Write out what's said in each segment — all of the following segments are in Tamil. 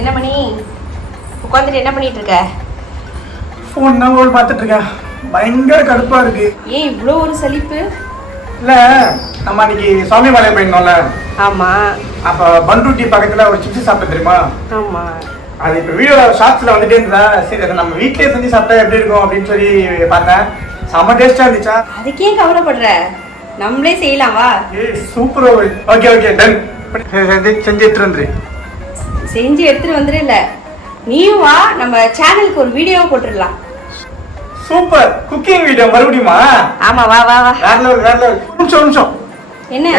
என்ன பண்ணி உட்காந்துட்டு என்ன பண்ணிட்டு இருக்க? ஃபோன் தான் ரோல் பார்த்துட்டு இருக்கேன். பயங்கர கடுப்பா இருக்கு. ஏன் இவ்வளோ ஒரு சலிப்பு? இல்ல நம்ம அன்னைக்கு சுவாமிமலை போயிருந்தோம்ல. ஆமா. அப்ப பண்ருட்டி பக்கத்துல ஒரு சிப்ஸ் சாப்பிட்டு தெரியுமா? ஆமா. அது இப்ப வீடியோ ஷார்ட்ஸ்ல வந்துட்டே இருந்தா சரி அதை நம்ம வீட்லயே செஞ்சு சாப்பிட்டா எப்படி இருக்கும் அப்படின்னு சொல்லி பார்த்தேன். செம்ம டேஸ்டா இருந்துச்சா? அதுக்கே கவலைப்படுற, நம்மளே செய்யலாம் வா. சூப்பர். Okay okay done. செஞ்சு எடுத்துட்டு வந்துரு. செஞ்சு எடுத்துட்டு வந்துரு. இல்ல நீயும் வா, நம்ம சேனலுக்கு ஒரு வீடியோ போட்டுடலாம். சூப்பர் குக்கிங் வீடியோ மறுபடியுமா? ஆமா வா வா வா. வேற லெவல். நிமிஷம் என்ன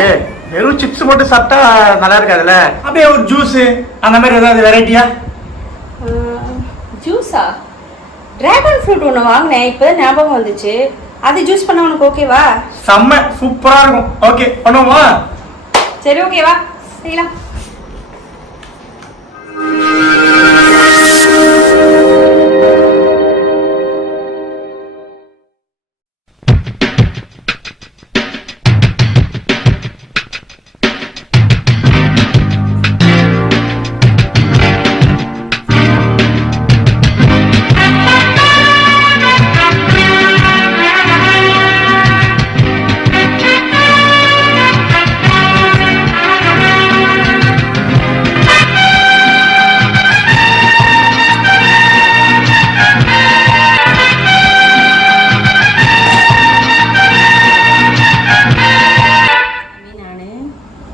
வெறும் சிப்ஸ் போட்டு சாப்பிட்டா நல்லா இருக்காதுல்ல, அப்படியே ஒரு ஜூஸ் அந்த மாதிரி ஏதாவது வெரைட்டியா? ஜூஸா? டிராகன் ஃப்ரூட் ஒன்று வாங்கினேன், இப்போ ஞாபகம் வந்துச்சு. அது ஜூஸ் பண்ண உனக்கு ஓகேவா? செம்ம சூப்பரா இருக்கும். ஓகே பண்ணுவோமா? சரி ஓகேவா, செய்யலாம்.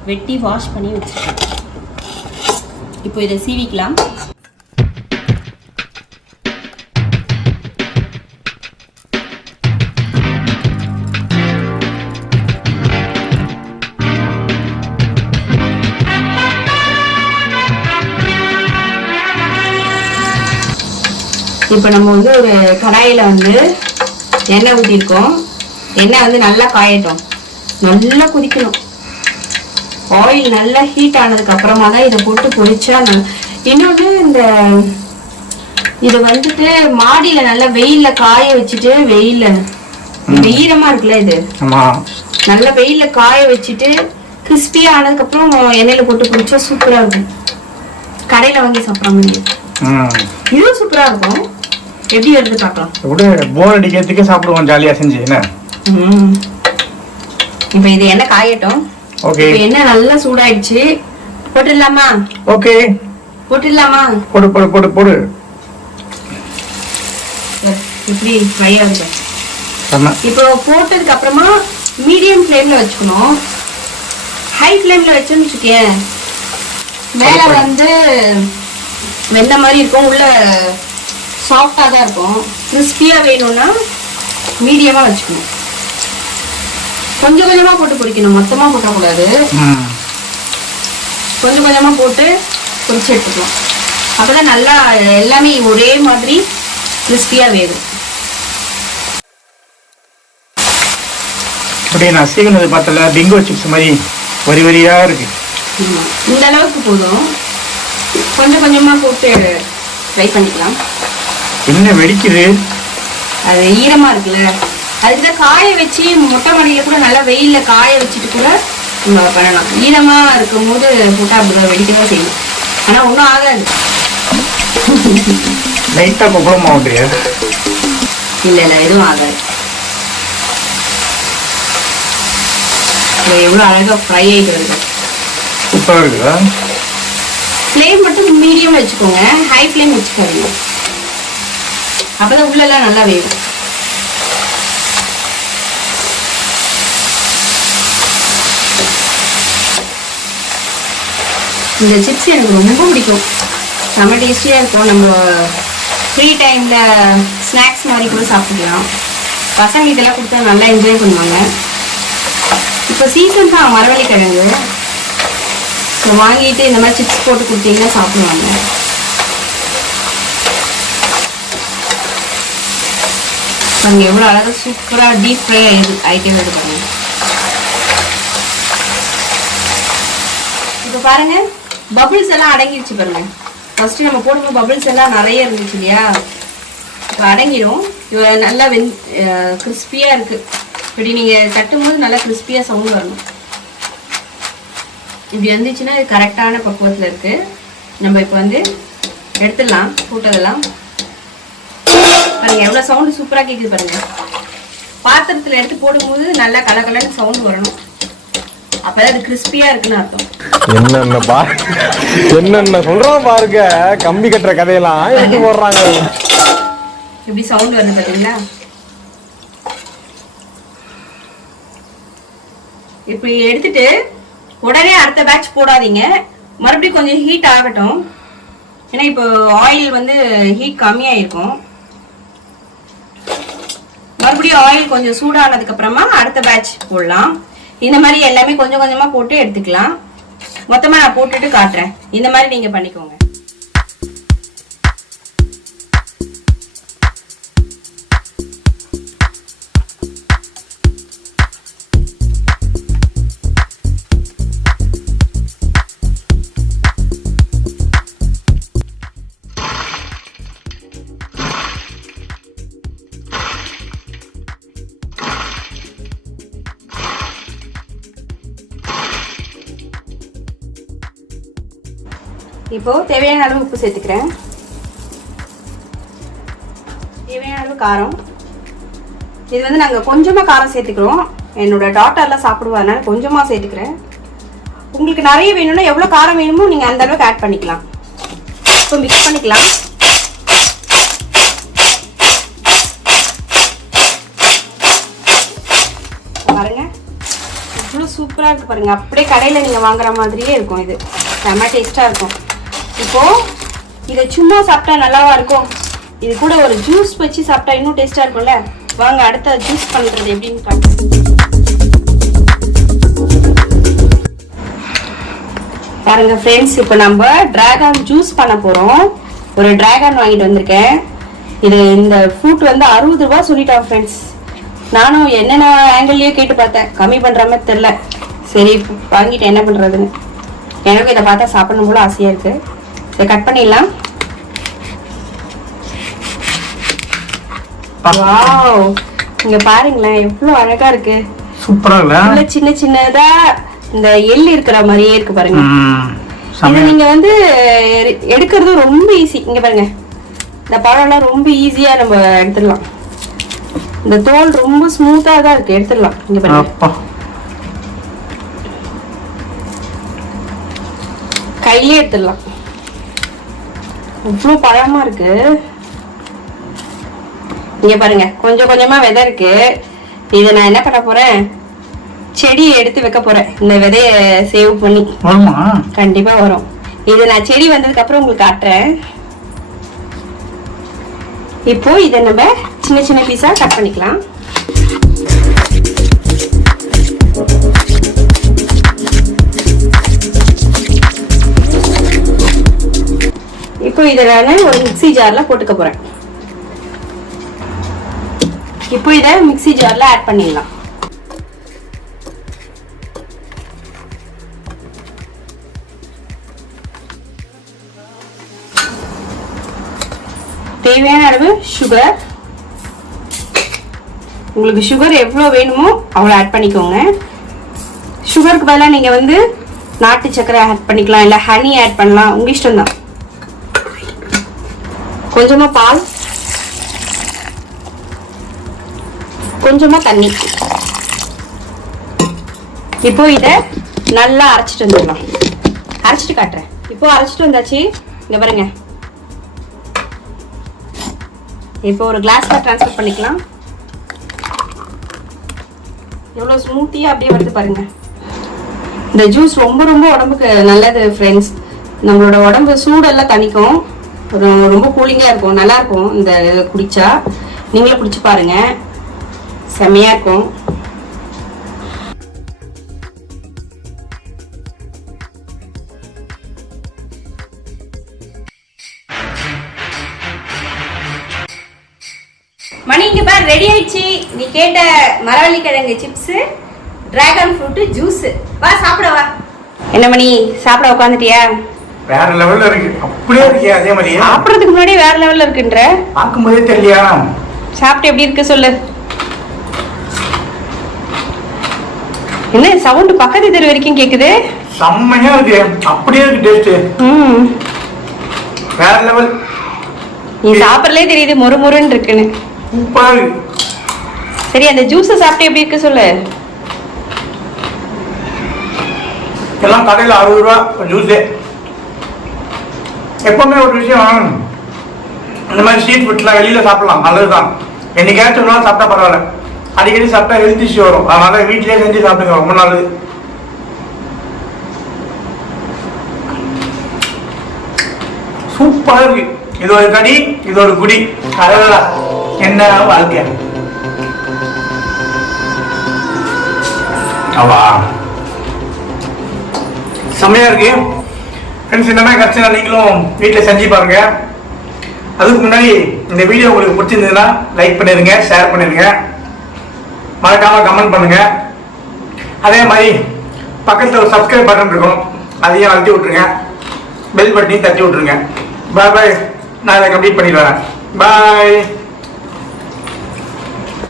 வெட்டி வாஷ் பண்ணி வச்சுருக்கேன். இப்போ இதை சீவிக்கலாம். இப்போ நம்ம வந்து ஒரு கடாயில் வந்து எண்ணெய் ஊற்றிருக்கோம். எண்ணெய் வந்து நல்லா காயட்டும், நல்லா கொதிக்கணும். ஆயில் நல்லா ஹீட் ஆனதுக்கு அப்புறமா தான் இதை போட்டு பொரிச்சா. இன்னொன்று இந்த இது வந்துட்டு மாடியில நல்லா வெயில்ல காய வச்சுட்டு, வெயில்ல ஈரமா இருக்குல்ல, இது நல்ல வெயில்ல காய வச்சுட்டு கிறிஸ்பியா ஆனதுக்கு அப்புறம் எண்ணெயில போட்டு பொரிச்சா சூப்பரா இருக்கும். கடையில வாங்கி சாப்பிட முடியும். இதுவும் சூப்பரா இருக்கும். எப்படி எடுத்து பார்க்கலாம். போர் அடிக்கிறதுக்கு சாப்பிடுவோம் ஜாலியா செஞ்சு. என்ன இப்ப இது என்ன காயட்டும். ஓகே, என்ன நல்லா சூடாயிடுச்சு. போட்டுடலாமா? ஓகே போட்டுடலாமா? போடு போடு போடு போடு. இப்படி ஃப்ரை ஆகுது. இப்போ போட்டதுக்கு அப்புறமா மீடியம் ஃப்ளேம்ல வச்சுக்கணும். ஹை ஃப்ளேம்ல வச்சோன்னு வச்சுக்கேன், மேல வந்து வெந்த மாதிரி இருக்கும், உள்ள சாஃப்டா தான் இருக்கும். கிறிஸ்பியா வேணும்னா மீடியமா வச்சுக்கணும். கொஞ்சம் கொஞ்சமா போட்டு பொரிக்கணும், மொத்தமா போட்டக்கூடாது. கொஞ்சம் கொஞ்சமா போட்டு பொரிச்சு எடுத்துக்கலாம். அப்பதான் நல்லா எல்லாமே ஒரே மாதிரி கிறிஸ்பியா வேகும். அப்படியே நான் சீக்கிரம் பார்த்தல பிங்கோ சிப்ஸ் மாதிரி வரி வரியா இருக்கு. இந்த அளவுக்கு போதும். கொஞ்சம் கொஞ்சமா போட்டு ஃப்ரை பண்ணிக்கலாம். என்ன வெடிக்குது? அது ஈரமா இருக்குல்ல, அதுக்குதான் காய வச்சு மொட்டை மாடியில கூட நல்லா வெயில்ல காய வச்சுட்டு கூட நம்ம பண்ணலாம். ஈரமா இருக்கும் போது போட்டா அப்படிதான் வெடிக்கதான் செய்யும். ஆனா ஒன்றும் ஆகாது. லைட்டா கொப்பளம் ஆகுது. இல்ல இல்ல எதுவும் ஆகாது. எவ்வளவு அழகா ஃப்ரை ஆகிட்டு வருது. சூப்பரா இருக்குதா? ஃப்ளேம் மட்டும் மீடியம் வச்சுக்கோங்க, ஹை ஃப்ளேம் வச்சுக்கோங்க. அப்பதான் உள்ளெல்லாம் நல்லா வேகும். இந்த சிப்ஸ் எனக்கு ரொம்ப பிடிக்கும். செம்ம டேஸ்டியா இருக்கும். நம்ம ஃப்ரீ டைம்ல ஸ்நாக்ஸ் மாதிரி கூட சாப்பிடலாம். பசங்களுக்கு எல்லாம் கொடுத்தா நல்லா என்ஜாய் பண்ணுவாங்க. இப்போ சீசன் தான் மரவள்ளிக்கிழங்கு. ஸோ வாங்கிட்டு இந்த மாதிரி சிப்ஸ் போட்டு கொடுத்தீங்கன்னா சாப்பிடுவாங்க. நாங்கள் எவ்வளோ அழகாக சூப்பராக டீப் ஃப்ரை ஐட்டம் எடுப்பாங்க. இப்போ பாருங்க, பபிள்ஸ் எல்லாம் அடங்கிடுச்சு பாருங்க. ஃபர்ஸ்ட் நம்ம போடும்போது பபிள்ஸ் எல்லாம் நிறைய இருந்துச்சு இல்லையா, இப்போ அடங்கிடும். நல்லா கிறிஸ்பியா இருக்கு. இப்படி நீங்க தட்டும் போது நல்லா கிறிஸ்பியா சவுண்ட் வரணும். இப்படி வந்துச்சுன்னா இது கரெக்டான பக்குவத்தில் இருக்கு. நம்ம இப்போ வந்து எடுத்துடலாம். போட்டதெல்லாம் பாருங்க எவ்வளோ சவுண்டு சூப்பராக கேட்குது பாருங்க. பாத்திரத்தில் எடுத்து போடும்போது நல்லா கலகலன்னு சவுண்டு வரணும். அப்பதான் அது கிறிஸ்பியா இருக்குன்னு அர்த்தம். என்னென்ன சொல்றோம் பாருங்க. கம்பி கட்டுற கதையெல்லாம் எப்படி போடுறாங்க. இப்படி சவுண்ட் வருது பாத்தீங்களா? இப்படி எடுத்துட்டு உடனே அடுத்த பேட்ச் போடாதீங்க. மறுபடியும் கொஞ்சம் ஹீட் ஆகட்டும். ஏன்னா இப்போ ஆயில் வந்து ஹீட் கம்மியாயிருக்கும். மறுபடியும் ஆயில் கொஞ்சம் சூடானதுக்கு அப்புறமா அடுத்த பேட்ச் போடலாம். இந்த மாதிரி எல்லாமே கொஞ்சம் கொஞ்சமா போட்டு எடுத்துக்கலாம். மொத்தமா நான் போட்டுட்டு காட்டுறேன். இந்த மாதிரி நீங்க பண்ணிக்கோங்க. இப்போ தேவையான அளவு உப்பு சேர்த்துக்கிறேன். தேவையான அளவு காரம். இது வந்து நாங்கள் கொஞ்சமாக காரம் சேர்த்துக்கிறோம். என்னோட டாட்டர்லாம் சாப்பிடுவா, அதனால கொஞ்சமாக சேர்த்துக்கிறேன். உங்களுக்கு நிறைய வேணும்னா எவ்வளோ காரம் வேணுமோ நீங்கள் அந்த அளவுக்கு ஆட் பண்ணிக்கலாம். இப்போ மிக்ஸ் பண்ணிக்கலாம். பாருங்க இவ்வளோ சூப்பராக இருக்கு பாருங்க. அப்படியே கடையில் நீங்கள் வாங்குற மாதிரியே இருக்கும். இது செம்ம டேஸ்ட்டாக இருக்கும். இப்போ இதை சும்மா சாப்பிட்டா நல்லாவா இருக்கும்? இது கூட ஒரு ஜூஸ் வச்சு சாப்பிட்டா இன்னும் டேஸ்டா இருக்கும்ல. வாங்க அடுத்த ஜூஸ் பண்றது எப்படின்னு காட்டுறேன். பாருங்க ஃப்ரெண்ட்ஸ், இப்போ நம்ம டிராகன் ஜூஸ் பண்ண போறோம். ஒரு டிராகன் வாங்கிட்டு வந்திருக்கேன். இது இந்த ஃப்ரூட் வந்து 60 ரூபாய் சொல்லிட்டான் ஃப்ரெண்ட்ஸ். நானும் என்னென்ன ஆங்கிள்லயே கேட்டு பார்த்தேன், கம்மி பண்ற மாதிரி தெரியல. சரி வாங்கிட்டு என்ன பண்றதுன்னு. எனக்கு இதை பார்த்தா சாப்பிடணும் போல ஆசையா இருக்கு. சரி கட் பண்ணிடலாம். வாவ், இங்க பாருங்களேன் எவ்வளவு அழகா இருக்கு. சூப்பரா இல்ல? சின்ன சின்னதா இந்த எள்ளு இருக்கிற மாதிரியே இருக்கு பாருங்க. இது நீங்க வந்து எடுக்கிறது ரொம்ப ஈஸி. இங்க பாருங்க, இந்த பழம்லாம் ரொம்ப ஈஸியா நம்ம எடுத்துடலாம். இந்த தோல் ரொம்ப ஸ்மூத்தா தான் இருக்கு, எடுத்துடலாம். இங்க பாருங்க, கையிலே எடுத்துடலாம். இவ்வளவு பழமா இருக்கு. இங்க பாருங்க கொஞ்சம் கொஞ்சமா விதை இருக்கு. இதை நான் என்ன பண்ண போறேன், செடியை எடுத்து வைக்க போறேன். இந்த விதைய சேவ் பண்ணி கண்டிப்பா வரும். இது நான் செடி வந்ததுக்கு அப்புறம் உங்களுக்கு காட்டுறேன். இப்போ இதை நம்ம சின்ன சின்ன பீஸா கட் பண்ணிக்கலாம். இப்போ இதை நான் ஒரு மிக்ஸி ஜார்ல போட்டுக்க போறேன். இப்போ இதை மிக்ஸி ஜார்ல ஆட் பண்ணிடலாம். தேவையான அளவு சுகர். உங்களுக்கு சுகர் எவ்வளவு வேணுமோ அவ்வளவு ஆட் பண்ணிக்கோங்க. சுகருக்கு பதிலாக நீங்க வந்து நாட்டு சர்க்கரை ஆட் பண்ணிக்கலாம், இல்ல ஹனி ஆட் பண்ணலாம், உங்க இஷ்டம் தான். கொஞ்சமா பால், கொஞ்சமா தண்ணி. இப்போ இத நல்லா அரைச்சிட்டு வந்துடலாம். அரைச்சிட்டு காட்டுறேன். இப்போ அரைச்சிட்டு வந்தாச்சு. இங்க பாருங்க, இப்போ ஒரு கிளாஸ்ல ட்ரான்ஸ்ஃபர் பண்ணிக்கலாம். எவ்வளவு ஸ்மூத்தியா அப்படியே வருது பாருங்க. இந்த ஜூஸ் ரொம்ப ரொம்ப உடம்புக்கு நல்லது ஃப்ரெண்ட்ஸ். நம்மளோட உடம்பு சூடெல்லாம் தணிக்கும். ரொம்ப கூலிங்கா இருக்கும், நல்லா இருக்கும். இந்த குடிச்சா நீங்களும் குடிச்சு பாருங்க, செமையா இருக்கும். மணி இங்க பாரு, ரெடி ஆயிடுச்சு. நீ கேட்ட மரவள்ளி கிழங்கு சிப்ஸ், டிராகன் ஃப்ரூட் ஜூஸ். வா சாப்பிட வா. என்ன மணி, சாப்பிட உட்காந்துட்டியா? வேற லெவல்ல இருக்கு. அப்படியே இருக்கு. அதே மாதிரி சாப்பிடுறதுக்கு முன்னாடி வேற லெவல்ல இருக்குன்ற பாக்கும்போதே தெரியலையா? சாப்பிட்டு எப்படி இருக்கு சொல்லு. என்ன சவுண்ட் பக்கத்து தெரு வரைக்கும் கேக்குது? செம்மையா இருக்கு. அப்படியே இருக்கு டேஸ்ட். வேற லெவல். நீ சாப்பிடலே தெரியுது மொறுமொறுன்னு இருக்குன்னு. சூப்பர். சரி அந்த ஜூஸை சாப்பிட்டு எப்படி இருக்கு சொல்லு. எல்லாம் கடையில் 60 ரூபா ஜூஸு. எப்பவுமே ஒரு விஷயம், இந்த மாதிரி ஸ்ட்ரீட் ஃபுட்லாம் வெளியில் சாப்பிடலாம், நல்லதுதான். என்னைக்காச்சும் ஒரு நாள் சாப்பிட்டா பரவாயில்ல, அடிக்கடி சாப்பிட்டா ஹெல்த் இஷ்யூ வரும். அதனால வீட்டிலேயே செஞ்சு சாப்பிடுங்க, ரொம்ப நல்லது. சூப்பராக இருக்கு. இது ஒரு கடி, இது ஒரு குடி. அதெல்லாம் என்ன வாழ்க்கை. அவா செம்மையா இருக்கு ஃப்ரெண்ட்ஸ். இந்த மாதிரி கிடச்சுன்னா நீங்களும் வீட்டில் செஞ்சு பாருங்க. அதுக்கு முன்னாடி இந்த வீடியோ உங்களுக்கு பிடிச்சிருந்ததுன்னா லைக் பண்ணிடுங்க, ஷேர் பண்ணிடுங்க, மறக்காம கமெண்ட் பண்ணுங்க. அதே மாதிரி பக்கத்தில் ஒரு சப்ஸ்கிரைப் பட்டன் இருக்கும், அதையும் அழுத்தி விட்டுருங்க. பெல் பட்டனையும் தட்டி விட்டுருங்க. பாய் பாய். நான் இதை கம்ப்ளீட் பண்ணிட்டு வரேன். பாய்.